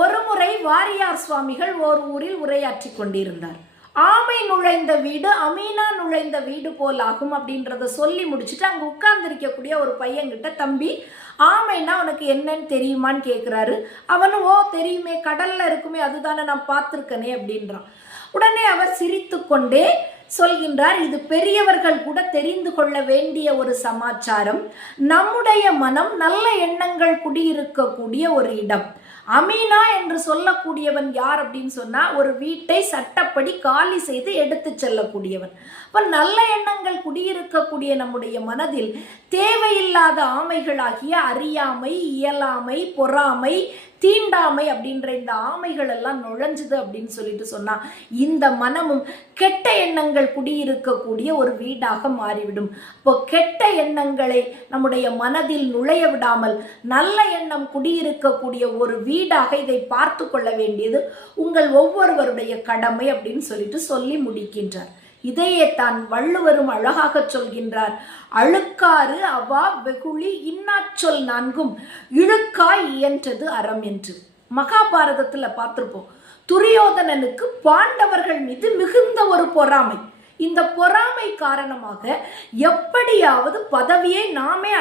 ஒருமுறை வாரியார் சுவாமிகள் ஓர் ஊரில் உரையாற்றி கொண்டிருந்தார். ஆமை நுழைந்த வீடு அமீனா நுழைந்த வீடு போல் ஆகும் அப்படின்றத சொல்லி முடிச்சுட்டு அங்கே உட்கார்ந்துருக்கக்கூடிய ஒரு பையன்கிட்ட, தம்பி ஆமைனா உனக்கு என்னன்னு தெரியுமான்னு கேட்குறாரு. அவனும் ஓ தெரியுமே, கடல்ல இருக்குமே, அதுதானே நான் பார்த்துருக்கனே அப்படின்றான். உடனே அவர் சிரித்து கொண்டே சொல்கின்றார், இது பெரியவர்கள் கூட தெரிந்து கொள்ள வேண்டிய ஒரு சமாச்சாரம். நம்முடைய மனம் நல்ல எண்ணங்கள் குடியிருக்கக்கூடிய ஒரு இடம். அமீனா என்று சொல்லக்கூடியவன் யார் அப்படின்னு சொன்னா, ஒரு வீட்டை சட்டப்படி காலி செய்து எடுத்து செல்லக்கூடியவன். அப்ப நல்ல எண்ணங்கள் குடியிருக்கக்கூடிய நம்முடைய மனதில் தேவையில்லாத ஆமைகளாகிய அறியாமை, இயலாமை, பொறாமை, தீண்டாமை அப்படின்ற இந்த ஆமைகள் எல்லாம் நுழைஞ்சுது அப்படின்னு சொல்லிட்டு சொன்னா, இந்த மனமும் கெட்ட எண்ணங்கள் குடியிருக்கக்கூடிய ஒரு வீடாக மாறிவிடும். இப்போ கெட்ட எண்ணங்களை நம்முடைய மனதில் நுழைய விடாமல் நல்ல எண்ணம் குடியிருக்கக்கூடிய ஒரு வீடாக இதை பார்த்து கொள்ள வேண்டியது உங்கள் ஒவ்வொருவருடைய கடமை அப்படின்னு சொல்லிட்டு சொல்லி முடிக்கின்றார். இதையே தான் வள்ளுவரும் அழகாக சொல்கின்றார், அழுக்காறு அவா வெகுளி இன்னாச்சொல் நான்கும் இழுக்காய் இயன்றது அறம் என்று. மகாபாரதத்துல பார்த்திருப்போம், துரியோதனனுக்கு பாண்டவர்கள் மீது மிகுந்த ஒரு பொறாமை. இந்த பொறாமை காரணமாக எப்படியாவது பதவியை நாமே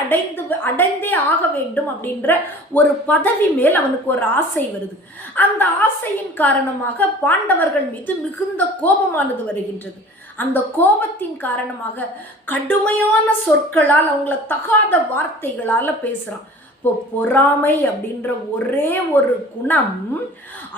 அடைந்தே ஆக வேண்டும் அப்படின்ற ஒரு பதவி மேல் அவனுக்கு ஒரு ஆசை வருது. அந்த ஆசையின் காரணமாக பாண்டவர்கள் மீது மிகுந்த கோபமானது வருகின்றது. அந்த கோபத்தின் காரணமாக கடுமையான சொற்களால், அவங்கள தகாத வார்த்தைகளால பேசுறான். இப்போ பொறாமை அப்படின்ற ஒரே ஒரு குணம்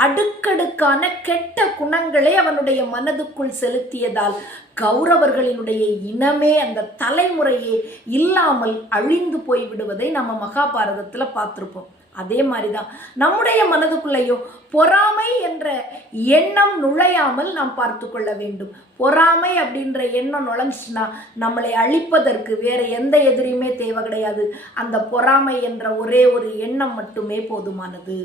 அடுக்கடுக்கான கெட்ட குணங்களை அவனுடைய மனதுக்குள் செலுத்தியதால் கௌரவர்களினுடைய இனமே, அந்த தலைமுறையே இல்லாமல் அழிந்து போய்விடுவதை நம்ம மகாபாரதத்துல பார்த்திருப்போம். அதே மாதிரிதான் நம்முடைய மனதுக்குள்ளேயும் பொறாமை என்ற எண்ணம் நுழையாமல் நாம் பார்த்து கொள்ள வேண்டும். பொறாமை அப்படின்ற எண்ணம் நுழைஞ்சுன்னா நம்மளை அழிப்பதற்கு வேற எந்த எதிரியுமே தேவை கிடையாது. அந்த பொறாமை என்ற ஒரே ஒரு எண்ணம் மட்டுமே போதுமானது.